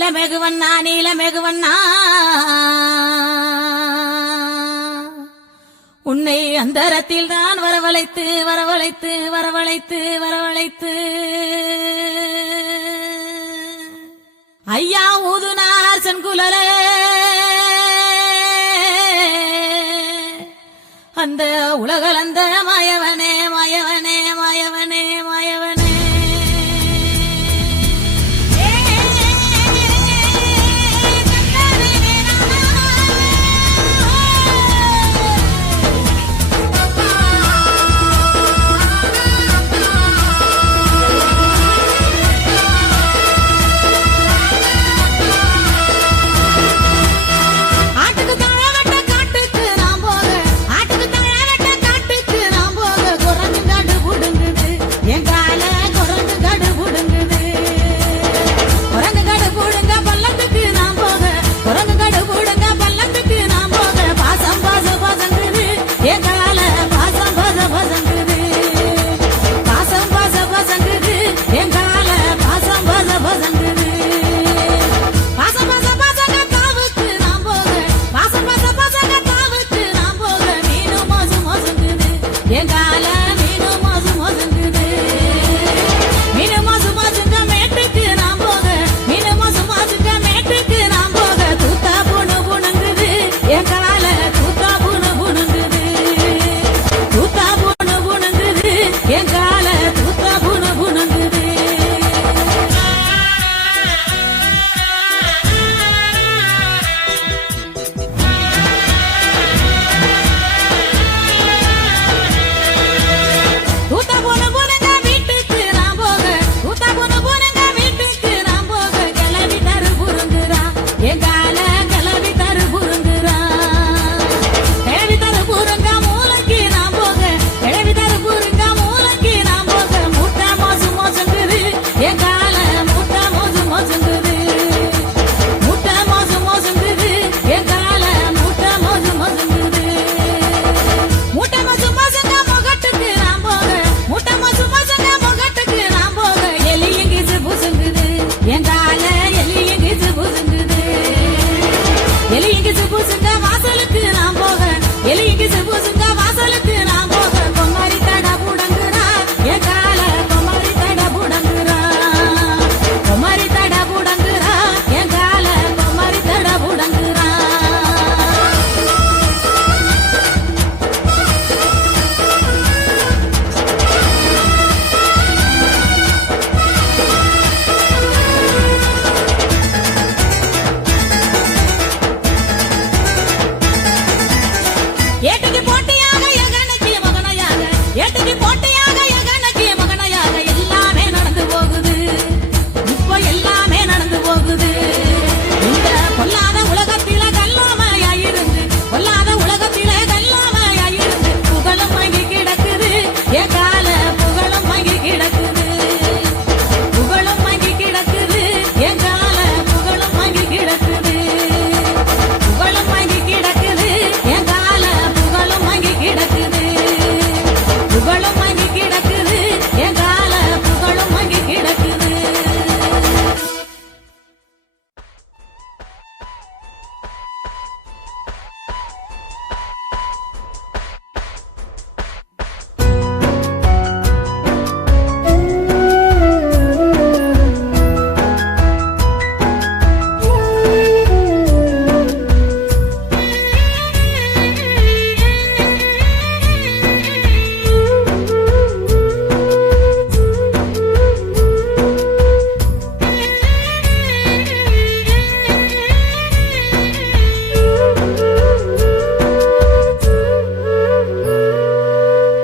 நீலமெகுவண்ணா நீலமெகுவண்ணா உன்னை அந்தரத்தில் தான் வரவழைத்து வரவழைத்து வரவழைத்து வரவழைத்து ஐயா ஊதுனார் செங்குழலே அந்த உலகளந்த மாயவனே மாயவனே மாயவனே மாயவனே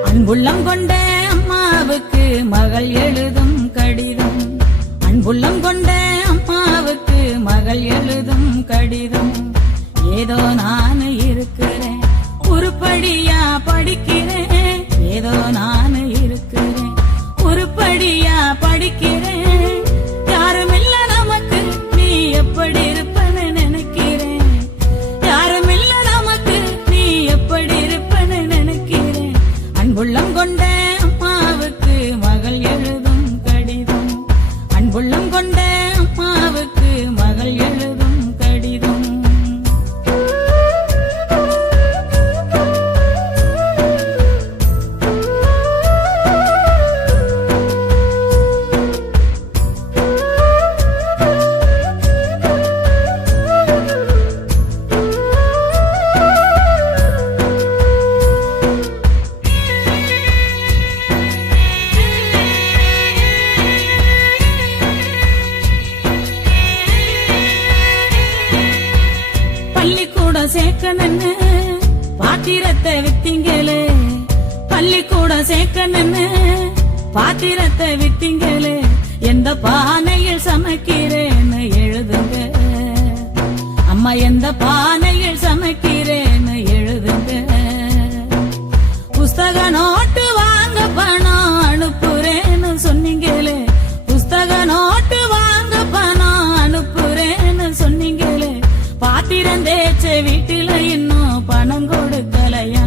அன்புள்ளம் கொண்ட அம்மாவுக்கு மகள் எழுதும் கடிதம். அன்புள்ளம் கொண்ட அம்மாவுக்கு மகள் எழுதும் கடிதம். ஏதோ நான் இருக்கிறேன், உருப்படியா படிக்கிறேன். ஏதோ நான் இருக்கிறேன், உருப்படியா படிக்கிறேன். யாருமில்ல நமக்கு, நீ எப்படி இருப்பன்னு நினைக்கிறேன். யாருமில்ல நமக்கு, நீ எப்படி இருப்பன்னு நினைக்கிறேன். அன்புள்ளம் கொண்ட அம்மாவுக்கு மகள் எழுதும் கடிதம். அன்புள்ளம் கொண்ட அம்மாவுக்கு மகள் சேர்க்கணுன்னு பாத்திரத்தை வித்தீங்களே, பள்ளிக்கூடம் சேர்க்கணுன்னு பாத்திரத்தை வித்தீங்களே, எந்த பானையில் சமைக்கிறேன்னு எழுதுங்க அம்மா, எந்த பானையில் சமைக்கிறேன்னு எழுதுங்க. புஸ்தக நோட்டு வாங்க பணம் அனுப்புறேன்னு சொன்னீங்களே, புஸ்தக நோட்டு வாங்க பணம் அனுப்புறேன்னு சொன்னீங்களே, பாத்திரம் தேய்ச்ச வீட்டில இன்னும் பணம் கொடுக்கலையா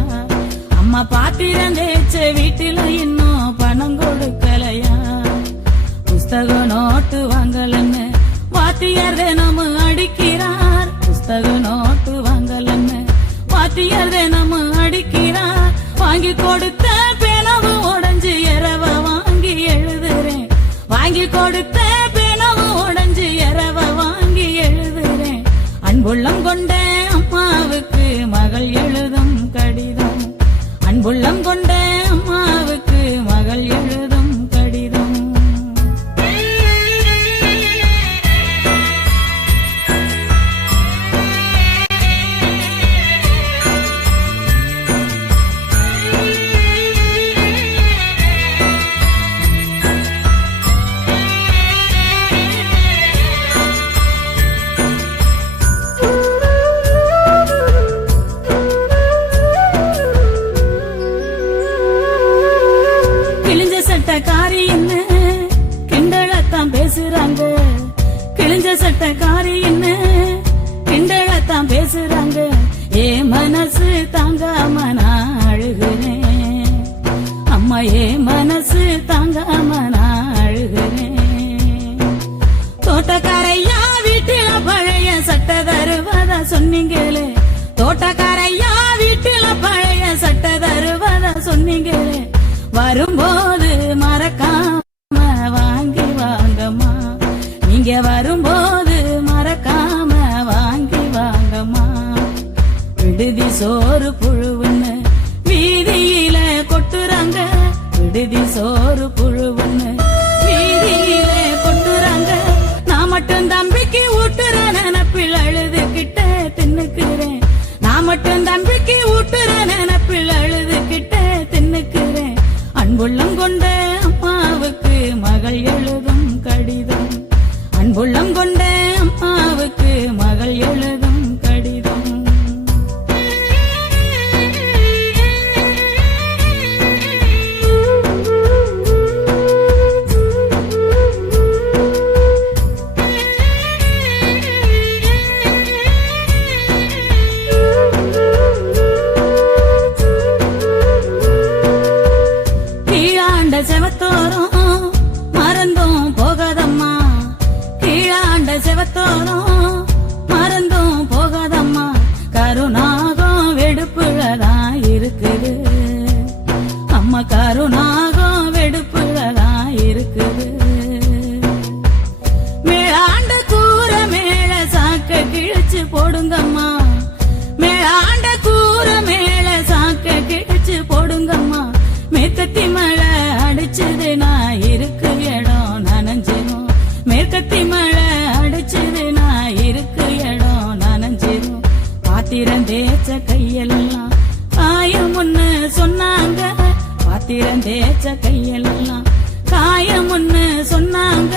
அம்மா, பாத்திரம் தேய்ச்ச வீட்டில இன்னும் பணம் கொடுக்கலையா. புஸ்தக நோட்டு வாங்கலன்னு வாத்தியார் தினமும் அடிக்கிறார், புஸ்தக நோட்டு வாங்கலன்னு வாத்தியார் தினமும் அடிக்கிறார். வாங்கி கொடுத்த பேனாவு உடைஞ்சு எரவ வாங்கி எழுதுறேன், வாங்கி கொடுத்த பேனாவு உடைஞ்சு எரவ வாங்கி எழுதுறேன். அன்புள்ளம் கொண்ட அம்மாவுக்கு மகள் எழுதும் கடிதம், அன்புள்ளம் கொண்ட அம்மாவுக்கு மகள் எழுதும் கடிதம். கிழிஞ்ச சட்டக்காரி என்ன கிண்டலத்தான் பேசுறாங்க, கிழிஞ்ச சட்டக்காரி என்ன கிண்டலத்தான் பேசுறாங்க. ஏ மனசு தாங்காம நான் அழுகிறேன் அம்மா, ஏ மனசு தாங்காம நான் அழுகிறேன். தோட்டக்காரையா வீட்டில பழைய சட்டை தருவதா சொன்னீங்களே, தோட்டக்காரையா வீட்டில பழைய சட்டை தருவதா சொன்னீங்களே, வரும்போது மறக்காம வாங்கி வாங்கம்மா, நீங்க வரும்போது மறக்காம வாங்கி வாங்கம்மா. விடுதி சோறு புழுவுன்னு வீதியில கொட்டுறாங்க, விடுதி சோறு புழுவுன்னு வீதியில கொட்டுறாங்க. நான் மட்டும் தம்பிக்கு ஊட்டுற நினப்பில் அழுதுகிட்ட தின்னுக்கிறேன், நான் மட்டும் தம்பிக்கு ஊட்டுற நினப்பில் அழுதுகிட்ட தின்னுக்கிறேன். அன்புள்ளம் கொண்ட அம்மாவுக்கு மகள் எழுதும் கடிதம், அன்புள்ளம் கொண்ட அம்மாவுக்கு மகள் எழுதும் கடிதம். கீழாண்ட செவத்தோறும் மறந்தும் போகாதம்மா, கீழாண்ட செவத்தோறும் மறந்தும் போகாதம்மா. கருணாகம் வெடுப்புலதான் இருக்குது அம்மா, கருணாகம் வெடுப்புலதான் இருக்குது. மேலாண்ட கூற மேல சாக்க கிழிச்சு போடுங்கம்மா, மேலாண்ட கூற மேல சாக்க கிழிச்சு போடுங்கம்மா. மேற்கத்தி மழை அடிச்சது நான் இருக்கு இடம் நனைஞ்சிரும், மேற்கத்தி மழை அடிச்சது நான் இருக்கு இடம் நனைஞ்சிரும். பாத்திரம் தேய்ச்ச கையெல்லாம் காயம் ஒண்ணு சொன்னாங்க, பாத்திரம் தேய்ச்ச கையெல்லாம் காயம் ஒண்ணு சொன்னாங்க.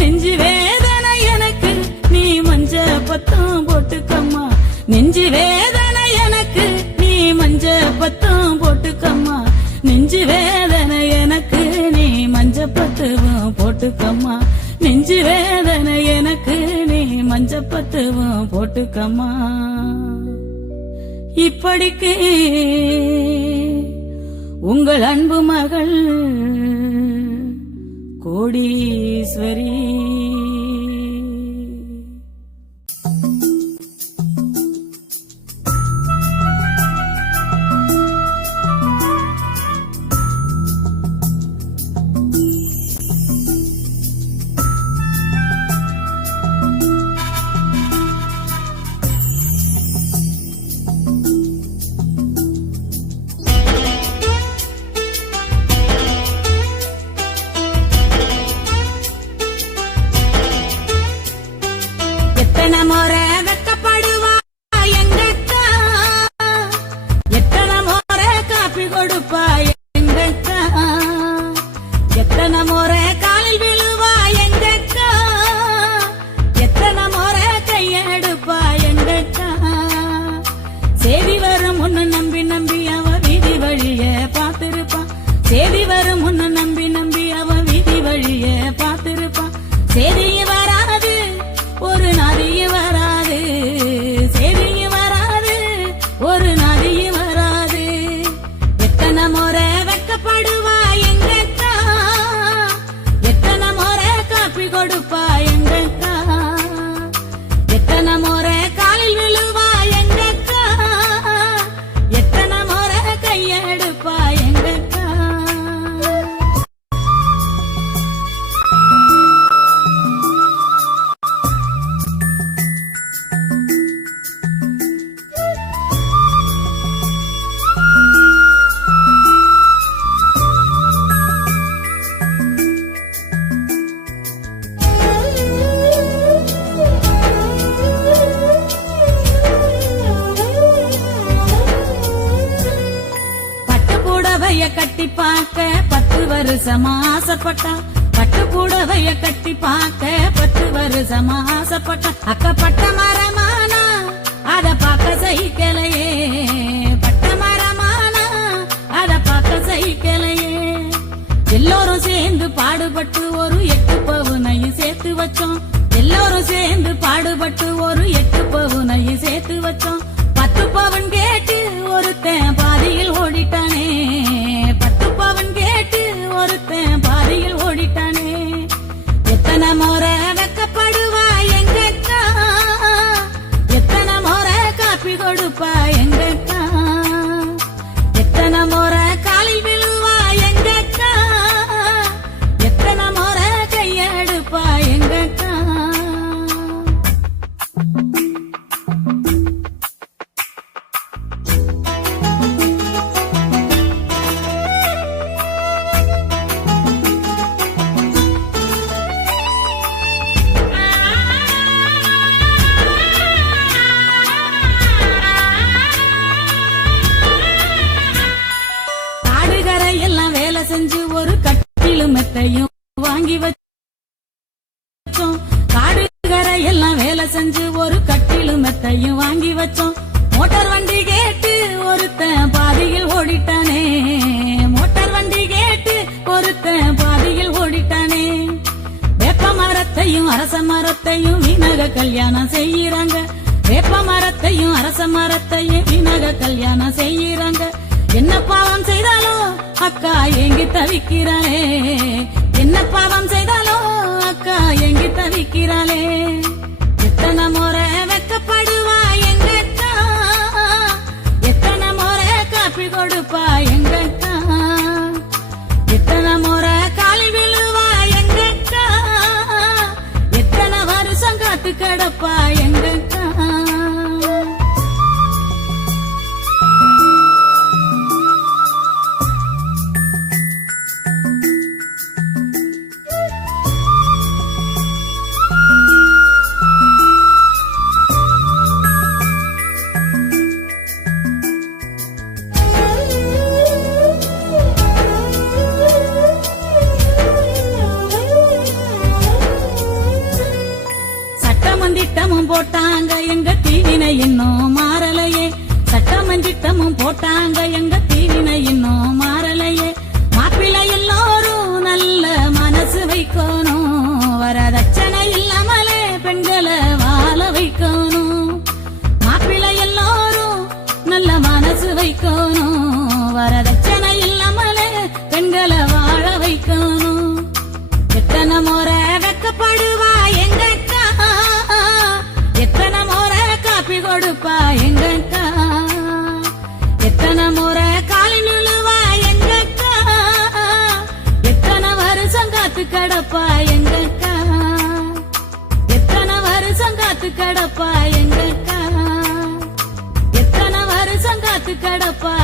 நெஞ்சு வேதனை எனக்கு நீ மஞ்ச பத்தம் போட்டுக்கம்மா, நெஞ்சு வேதனை எனக்கு நீ மஞ்ச பத்தம் போட்டுக்கம்மா, நெஞ்சு வேதனை எனக்கு நீ மஞ்சப்பத்துவும் போட்டுக்கம்மா, நெஞ்சு வேதனை எனக்கு நீ மஞ்சப்பத்துவும் போட்டுக்கம்மா. இப்படிக்கு உங்கள் அன்பு மகள் கோடீஸ்வரி. எத்தனை முறை வெக்கப்படுவா எங்கக்கா, வருஷமா ஆசைப்பட்டா பட்டு புடவைய கட்டி பார்க்க 10 வருஷமா ஆசைப்பட்டா அக்கப்பட்ட மரமானா அத பார்க்க சகிக்கலையே பட்ட மரமானா அத பார்க்க சகிக்கலையே எல்லோரும் சேர்ந்து பாடுபட்டு ஒரு 8 பவுனையும் சேர்த்து வச்சோம் எல்லோரும் சேர்ந்து பாடுபட்டு ஒரு 8 பவுனையும் சேர்த்து வச்சோம் 10 பவுன் கேட்டு ஒருத்தன் பாதியில் ஓடிட்டானே 10 பவுன் கேட்டு ஒருத்தன் பாதியில் ஓடிட்டானே எத்தனை முறை வெக்கப்படுவா எங்கக்கா எத்தனை முறை காப்பி கொடுப்பா எங்கக்கா எத்தனை முறை காலில் விழுவா எங்கக்கா எத்தனை முறை கையெடுப்பா எங்கக்கா எல்லாம் வேலை செஞ்சு ஒரு கட்டிலும் மெத்தையும் வாங்கி வச்சோம் காடுகரை எல்லாம் வேலை செஞ்சு ஒரு கட்டிலும் மெத்தையும் வாங்கி வச்சோம் மோட்டார் வண்டி கேட்டு ஒருத்தன் பாதியில் ஓடிட்டானே மோட்டார் வண்டி கேட்டு ஒருத்தன் பாதியில் ஓடிட்டானே வேப்ப மரத்தையும் அரச மரத்தையும் வீணக கல்யாணம் செய்யறாங்க வேப்ப மரத்தையும் அரச மரத்தையும் வீணக கல்யாணம் செய்யறாங்க என்ன பாவம் செய்தாலோ அக்கா எங்கி தவிக்கிறாளே என்ன பாவம் செய்தாலோ அக்கா எங்கி தவிக்கிறாளே எத்தனை முறை வெக்கப்படுவா எங்கக்கா எத்தனை முறை காப்பி கொடுப்பா எங்கக்கா எத்தனை முறை காலி விழுவா எங்கக்கா எத்தனை வருஷம் காத்து கிடப்பா எங்கக்கா திட்டமும் போட்டாங்க எங்க தீவினை இன்னும் மாறலையே சட்டமன் திட்டமும் போட்டாங்க எங்க தீவினை இன்னும் மாறலையே மாப்பிள்ளை எல்லோரும் நல்ல மனசு வைக்கணும் வரதட்சணை இல்லாமலே பெண்களை வாழ வைக்கணும் மாப்பிள்ளை எல்லோரும் நல்ல மனசு வைக்கணும் வரதட்சணை இல்லாமலே பெண்களை வாழ வைக்கணும் எத்தனை முறை வெக்கப்படுவா எங்கக்கா எத்தனை முறை காப்பி கொடுப்பா எங்கக்கா எத்தனை முறை காலில் விழுவா எங்கக்கா எத்தனை வருஷம் காத்து கிடப்பா எங்கக்கா எத்தனை வருஷம் காத்து கிடப்பா எங்கக்கா எத்தனை வருஷம் காத்து கிடப்பா